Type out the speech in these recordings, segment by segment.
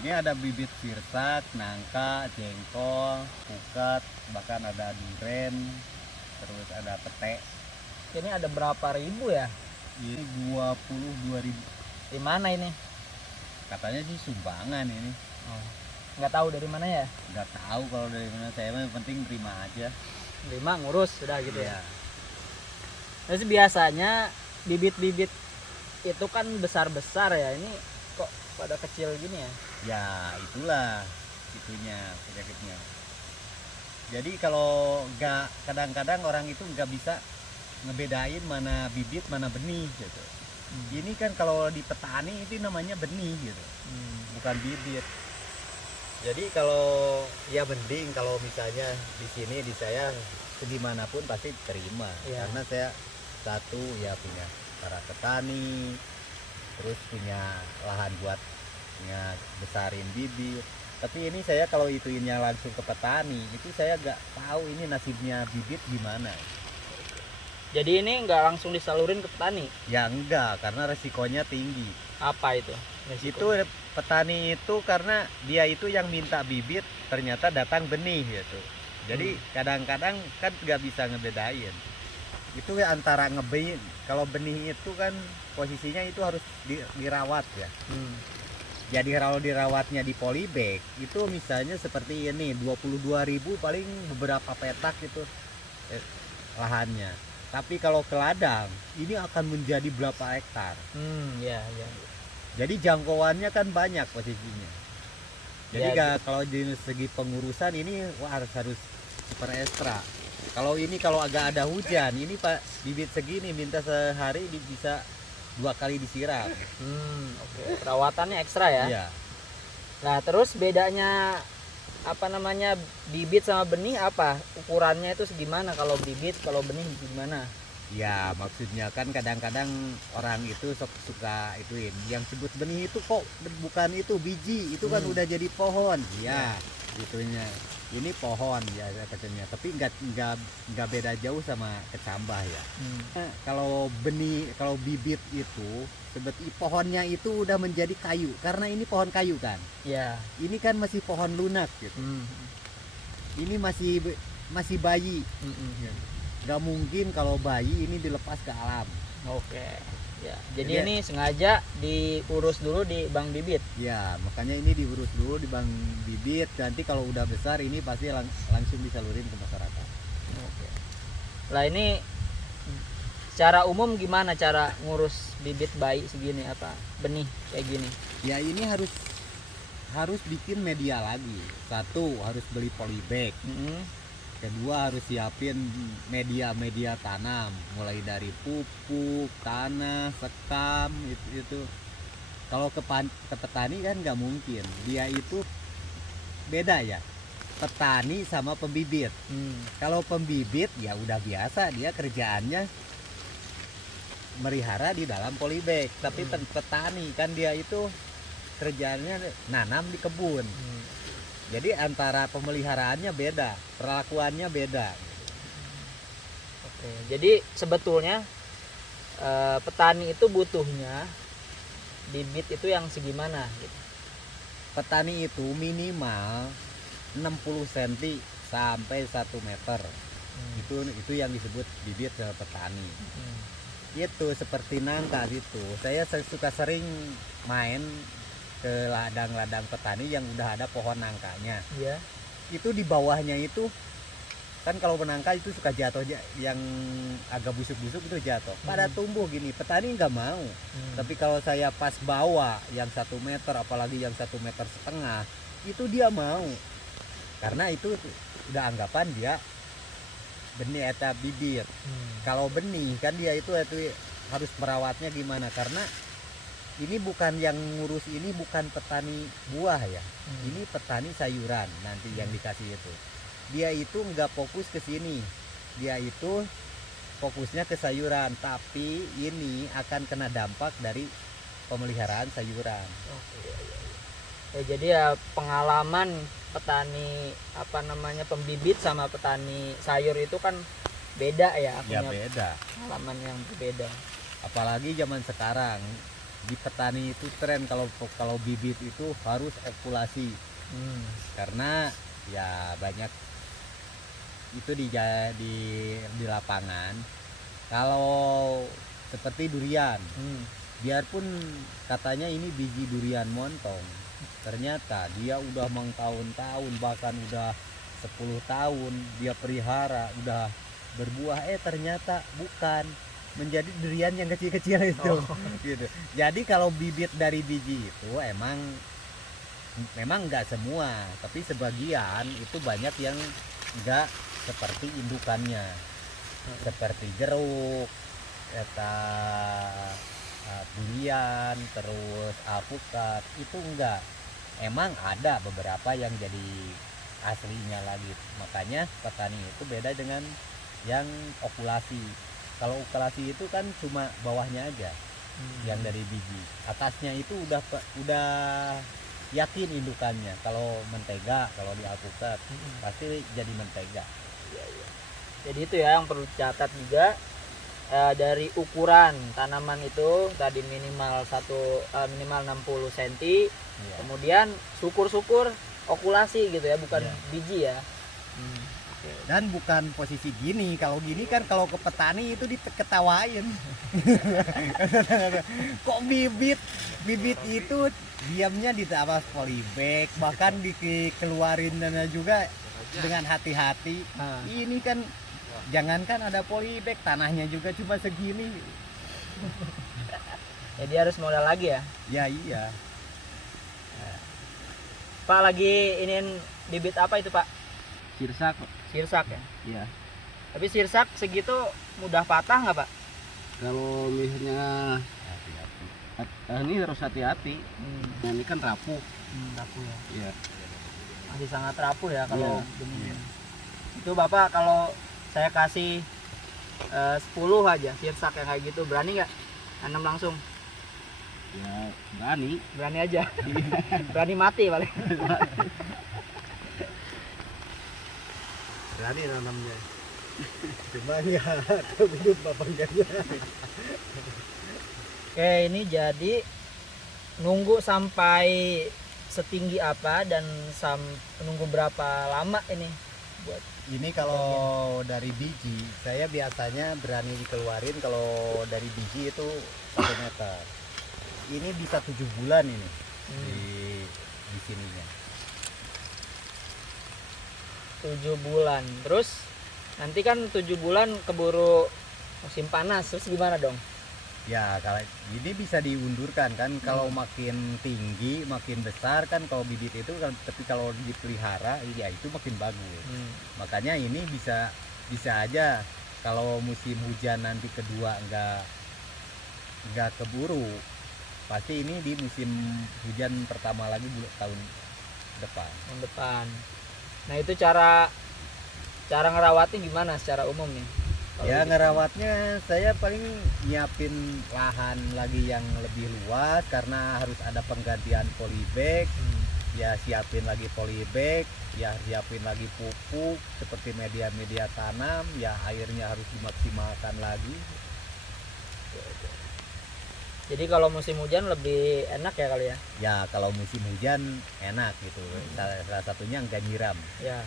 Ini ada bibit sirsak, nangka, jengkol, pukat, bahkan ada duren, terus ada pete. Ini ada berapa ribu ya? Ini 22.000. Di mana ini? Katanya sih sumbangan ini. Oh, nggak tahu dari mana ya? Nggak tahu kalau dari mana, saya mah yang penting terima aja. Terima ngurus sudah gitu ya. Iya. Terus biasanya bibit-bibit itu kan besar-besar ya. Ini kok pada kecil gini ya? Ya itulah itunya penyakitnya. Jadi kalau nggak, kadang-kadang orang itu nggak bisa ngebedain mana bibit mana benih gitu. Ini kan kalau di petani itu namanya benih gitu, bukan bibit. Jadi kalau ya mending kalau misalnya di sini di saya segimanapun pasti terima, Iya. karena saya satu ya punya para petani, terus punya lahan buat besarin bibit. Tapi ini saya kalau ituinnya langsung ke petani, itu saya nggak tahu ini nasibnya bibit gimana. Jadi ini nggak langsung disalurin ke petani? Ya enggak, karena resikonya tinggi. Apa itu? Itu petani itu karena dia itu yang minta bibit, ternyata datang benih gitu. Jadi kadang-kadang kan nggak bisa ngebedain. Itu antara ngebein, kalau benih itu kan posisinya itu harus dirawat ya. Jadi kalau dirawatnya di polybag itu misalnya seperti ini 22.000 paling beberapa petak itu lahannya. Tapi kalau ke ladang ini akan menjadi berapa hektar. Ya, ya. Jadi jangkauannya kan banyak posisinya. Jadi Ya, kalau di segi pengurusan ini wah, harus super ekstra. Kalau ini kalau agak ada hujan, ini Pak bibit segini minta sehari bisa 2 kali disiram. Oke. Perawatannya ekstra ya. Iya. Nah, terus bedanya apa namanya bibit sama benih apa? Ukurannya itu segimana kalau bibit, kalau benih gimana? Ya maksudnya kan kadang-kadang orang itu suka ituin yang sebut benih itu kok bukan itu biji, itu kan udah jadi pohon. Ya, itunya. Ini pohon ya katanya, tapi nggak beda jauh sama kecambah ya. Kalau benih, kalau bibit itu seperti pohonnya itu udah menjadi kayu, karena ini pohon kayu kan. Ya. Ini kan masih pohon lunak gitu. Ini masih bayi. Nggak mungkin kalau bayi ini dilepas ke alam. Oke. Ya. Jadi ini sengaja diurus dulu di bank bibit. Ya, makanya ini diurus dulu di bank bibit. Nanti kalau udah besar ini pasti langsung disalurin ke masyarakat. Oke. Lah ini secara umum gimana cara ngurus bibit bayi segini apa benih kayak gini? Ya ini harus bikin media lagi. Satu harus beli polybag. Kedua harus siapin media tanam, mulai dari pupuk, tanah, sekam itu. Kalau ke petani kan nggak mungkin, dia itu beda ya, petani sama pembibit. Kalau pembibit ya udah biasa, dia kerjaannya melihara di dalam polybag. Tapi petani kan dia itu kerjaannya nanam di kebun. Jadi antara pemeliharaannya beda, perlakuannya beda. Oke, jadi sebetulnya petani itu butuhnya bibit itu yang segimana gitu. Petani itu minimal 60 cm sampai 1 meter. Itu yang disebut bibit petani. Itu seperti nangka gitu. Saya suka sering main ke ladang-ladang petani yang udah ada pohon nangkanya. Iya. Itu di bawahnya itu kan kalau menangka itu suka jatuh, yang agak busuk-busuk itu jatuh. Pada tumbuh gini, petani nggak mau. Tapi kalau saya pas bawa yang 1 meter, apalagi yang 1,5 meter, itu dia mau. Karena itu udah anggapan dia benih atau bibit. Kalau benih kan dia itu harus merawatnya gimana, karena ini bukan yang ngurus, ini bukan petani buah ya. Ini petani sayuran nanti yang dikasih itu. Dia itu nggak fokus ke sini. Dia itu fokusnya ke sayuran, tapi ini akan kena dampak dari pemeliharaan sayuran. Ya, jadi ya pengalaman petani apa namanya pembibit sama petani sayur itu kan beda ya, Ya punya beda. pengalaman yang berbeda. Apalagi zaman sekarang di petani itu tren kalau bibit itu harus okulasi, karena ya banyak itu di lapangan. Kalau seperti durian, biarpun katanya ini biji durian montong, ternyata dia udah tahun-tahun, bahkan udah 10 tahun dia pelihara, udah berbuah, ternyata bukan, menjadi durian yang kecil-kecil itu. Gitu. Jadi kalau bibit dari biji itu memang nggak semua, tapi sebagian itu banyak yang nggak seperti indukannya, seperti jeruk, eta durian, terus alpukat, itu enggak. Emang ada beberapa yang jadi aslinya lagi. Makanya petani itu beda dengan yang okulasi. Kalau okulasi itu kan cuma bawahnya aja yang dari biji, atasnya itu udah yakin indukannya. Kalau mentega, kalau di alpukat pasti jadi mentega. Jadi itu ya yang perlu dicatat juga, dari ukuran tanaman itu tadi minimal 60 cm, kemudian syukur-syukur okulasi gitu ya, bukan biji ya. Dan bukan posisi gini, kalau gini kan kalau ke petani itu diketawain. Kok bibit itu diamnya di atas polybag, bahkan dikeluarin juga dengan hati-hati. Ini kan jangankan ada polybag, tanahnya juga cuma segini. Jadi harus modal lagi ya. Ya iya. Pak lagi iniin bibit apa itu Pak? Sirsak. Sirsak ya. Iya. Tapi sirsak segitu mudah patah nggak Pak? Kalau misalnya ini harus hati-hati. Ini kan rapuh. Rapuh ya. Iya. Masih sangat rapuh ya kalau benih. Itu Bapak kalau saya kasih 10 aja sirsak yang kayak gitu, berani nggak nanam langsung? Ya berani. Berani aja. Berani mati paling. Berani nanamnya. Cuma ya hidup bapaknya. Oke, ini jadi nunggu sampai setinggi apa dan nunggu berapa lama ini buat ini kalau dari biji saya biasanya berani dikeluarin kalau dari biji itu 1 meter. Ini bisa 7 bulan ini di sininya. 7 bulan. Terus nanti kan 7 bulan keburu musim panas, terus gimana dong? Ya kalau ini bisa diundurkan kan, kalau makin tinggi makin besar kan kalau bibit itu kan, tapi kalau dipelihara ya itu makin bagus. Makanya ini bisa aja kalau musim hujan nanti kedua nggak keburu, pasti ini di musim hujan pertama lagi tahun depan. Nah itu cara ngerawatnya gimana secara umum nih? Ya ngerawatnya saya paling nyiapin lahan lagi yang lebih luas karena harus ada penggantian polybag. Ya siapin lagi polybag, ya siapin lagi pupuk seperti media tanam, ya airnya harus dimaksimalkan lagi. Jadi kalau musim hujan lebih enak ya kali ya? Ya kalau musim hujan enak gitu. Salah satunya nggak nyiram. Ya.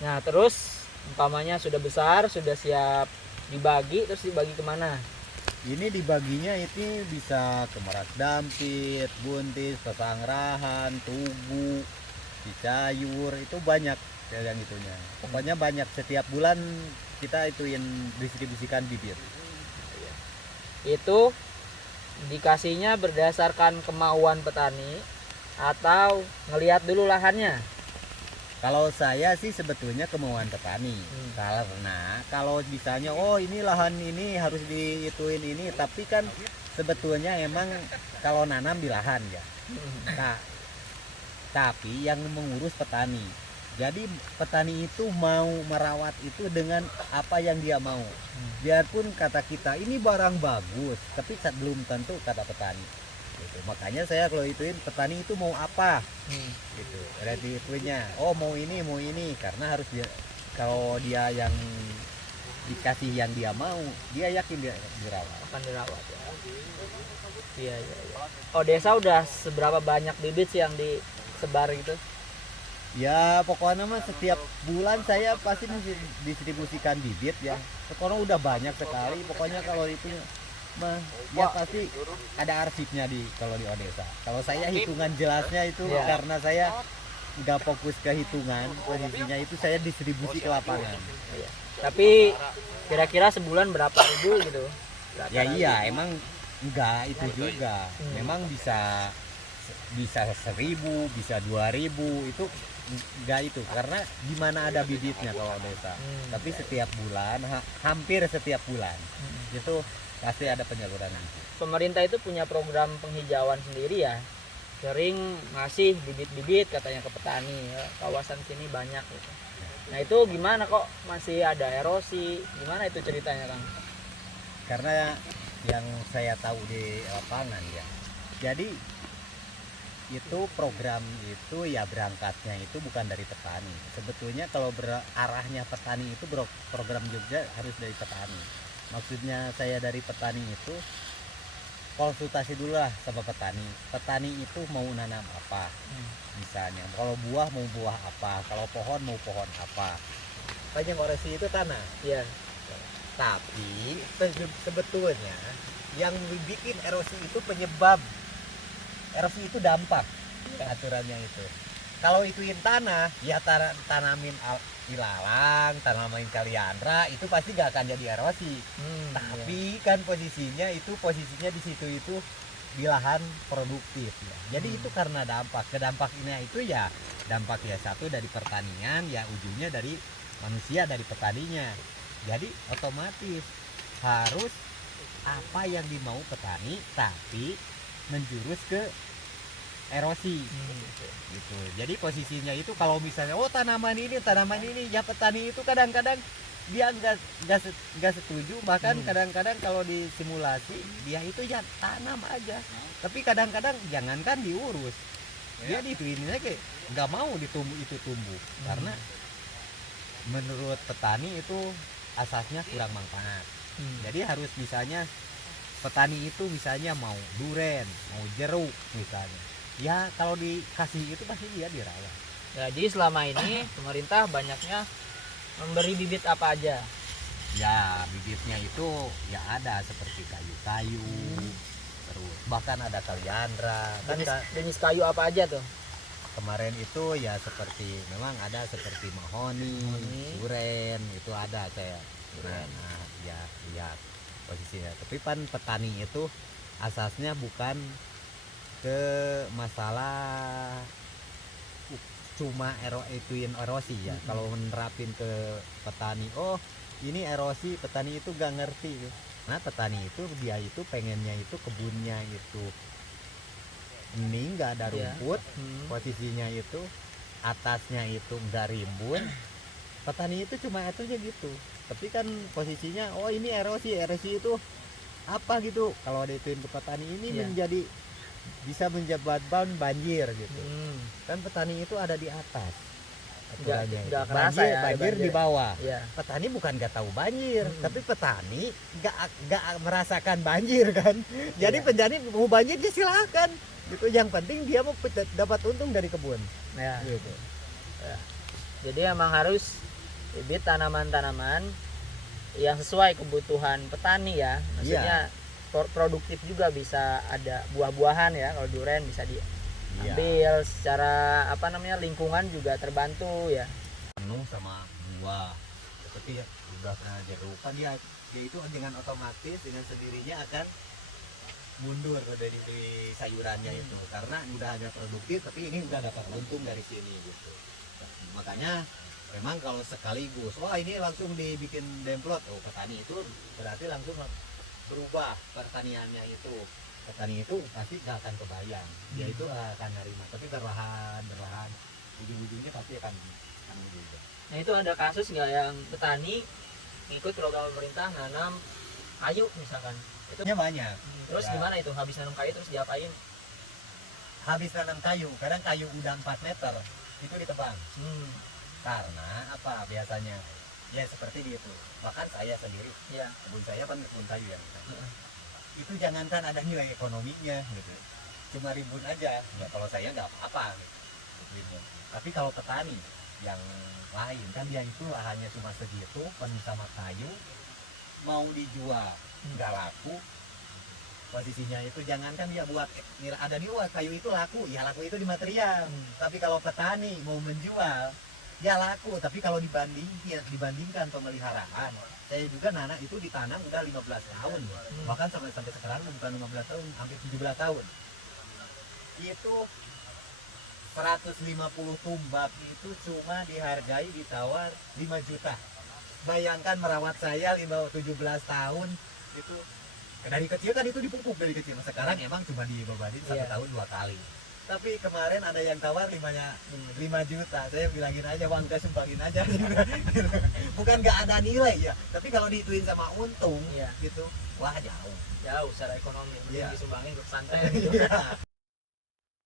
Nah terus umpamanya sudah besar, sudah siap dibagi, terus dibagi kemana? Ini dibaginya itu bisa ke Merak Dampit, Buntis, Pesanggrahan, Tugu, Cicayur, itu banyak yang itunya. Pokoknya banyak, setiap bulan kita ituin distribusikan bibit. Itu dikasihnya berdasarkan kemauan petani atau ngelihat dulu lahannya? Kalau saya sih sebetulnya kemauan petani. Karena kalau misalnya ini lahan ini harus diituin ini, tapi kan sebetulnya emang kalau nanam di lahan ya. Nah, tapi yang mengurus petani. Jadi petani itu mau merawat itu dengan apa yang dia mau. Biarpun kata kita ini barang bagus, tapi belum tentu kata petani. Gitu. Makanya saya kalau ituin petani itu mau apa, gitu. Ada itunya. Mau ini, karena harus dia, kalau dia yang dikasih yang dia mau, dia yakin dia dirawat. akan dirawat ya. Iya iya iya. Oh desa udah seberapa banyak bibit sih yang disebar gitu? Ya pokoknya mah setiap bulan saya pasti distribusikan bibit ya. Pokoknya udah banyak sekali. Pokoknya kalau itu mah ya pasti ada arsipnya kalau di Odesa. Kalau saya hitungan jelasnya itu Iya. karena saya nggak fokus ke hitungan, posisinya itu saya distribusi ke lapangan. Iya. Tapi kira-kira sebulan berapa ribu gitu? Berapa Ya ribu? iya emang enggak itu juga. Memang bisa 1.000, bisa 2.000 itu enggak itu karena di mana ada bibitnya kalau desa. Tapi setiap bulan hampir setiap bulan itu pasti ada penyaluran bibit. Pemerintah itu punya program penghijauan sendiri ya. Sering ngasih bibit-bibit katanya ke petani ya. Kawasan sini banyak gitu. Nah itu gimana kok masih ada erosi? Gimana itu ceritanya Kang? Karena yang saya tahu di lapangan ya. Jadi itu program itu ya berangkatnya itu bukan dari petani. Sebetulnya kalau arahnya petani itu program Jogja harus dari petani. Maksudnya saya dari petani itu konsultasi dulu lah sama petani. Petani itu mau nanam apa? Misalnya kalau buah mau buah apa, kalau pohon mau pohon apa. Kan yang orasi itu tanah. Iya. Tapi sebetulnya yang bikin erosi itu penyebab erosi itu dampak aturannya itu. Kalau ituin tanah, ya tanamin ilalang, tanamin kaliandra, itu pasti gak akan jadi erosi. Tapi kan posisinya di situ itu di lahan produktif ya. Jadi itu karena dampak. Kedampaknya itu ya dampak ya satu dari pertanian, ya ujungnya dari manusia, dari petaninya. Jadi otomatis harus apa yang dimau petani tapi menjurus ke erosi gitu. Jadi posisinya itu kalau misalnya tanaman ini ya petani itu kadang-kadang dia nggak setuju, bahkan kadang-kadang kalau di simulasi dia itu ya tanam aja, tapi kadang-kadang jangankan diurus dia dituinnya kayak nggak mau tumbuh karena menurut petani itu asasnya kurang manfaat. Jadi harus misalnya petani itu misalnya mau duren, mau jeruk misalnya, ya kalau dikasih itu pasti dia dirawat. Ya, jadi selama ini pemerintah banyaknya memberi bibit apa aja? Ya bibitnya itu ya ada seperti kayu-kayu, terus bahkan ada kaliandra. Jenis kayu apa aja tuh? Kemarin itu ya seperti memang ada seperti mahoni, duren itu ada saya. Nah, ya lihat posisinya. Tapi kan petani itu asasnya bukan ke masalah cuma ituin erosi ya. Kalau menerapin ke petani, ini erosi, petani itu gak ngerti. Nah petani itu dia itu pengennya itu kebunnya itu ini nggak ada rumput, posisinya itu atasnya itu nggak rimbun. Petani itu cuma aturnya gitu. Tapi kan posisinya ini erosi itu apa gitu. Kalau ada ituin ke petani ini bisa menyebabkan banjir gitu. Kan petani itu ada di atas. Nggak kerasa ya, banjir di bawah. Ya. Petani bukan nggak tahu banjir, tapi petani nggak merasakan banjir kan. Jadi petani mau banjir dia silakan. Gitu. Yang penting dia mau dapat untung dari kebun. Ya. Gitu. Ya. Jadi emang harus bibit tanaman-tanaman yang sesuai kebutuhan petani ya. Maksudnya produktif juga, bisa ada buah-buahan ya. Kalau durian bisa diambil secara lingkungan juga terbantu ya. Penuh sama buah. Seperti udah jeruk kan dia itu dengan otomatis dengan sendirinya akan mundur dari sayurannya itu karena udah agak produktif, tapi ini udah dapat untung dari sini gitu. Makanya memang kalau sekaligus ini langsung dibikin demplot, petani itu berarti langsung berubah pertaniannya itu. Petani itu pasti gak akan kebayang, dia itu akan nerima, tapi berlahan ujung-ujungnya pasti akan juga. Nah itu ada kasus nggak yang petani ikut program pemerintah nanam kayu misalkan? Itu banyak. Terus gimana itu? Habis nanam kayu terus diapain? Habis nanam kayu, kadang kayu udah 4 meter itu ditebang. Karena apa biasanya? ya seperti itu. Bahkan saya sendiri, Ya. kebun saya kan kebun kayu ya. Itu jangankan ada nilai ekonominya gitu, cuma rimbun aja. Ya kalau saya nggak apa-apa gitu. Tapi kalau petani yang lain kan dia itu lahannya cuma segitu, penuh sama kayu, mau dijual nggak laku. Posisinya itu jangankan dia buat ada nih, wah kayu itu laku, ya laku itu di material. Tapi kalau petani mau menjual, ya laku. Tapi kalau dibandingkan pemeliharaan, saya juga nanak itu ditanam udah 15 tahun, bahkan sampai sekarang bukan 15 tahun, hampir 17 tahun. Itu 150 tumbak itu cuma dihargai, ditawar 5 juta. Bayangkan merawat saya 17 tahun itu. Dari kecil kan itu dipupuk dari kecil. Sekarang emang cuma dibebanin 1 tahun 2 kali. Tapi kemarin ada yang tawar 5 juta. Saya bilangin aja, uang udah sumbangin aja. Bukan nggak ada nilai ya. Tapi kalau dihituin sama untung Iya. gitu, wah jauh. Jauh secara ekonomi. Iya. Disumbangin ke pesantren gitu. Iya.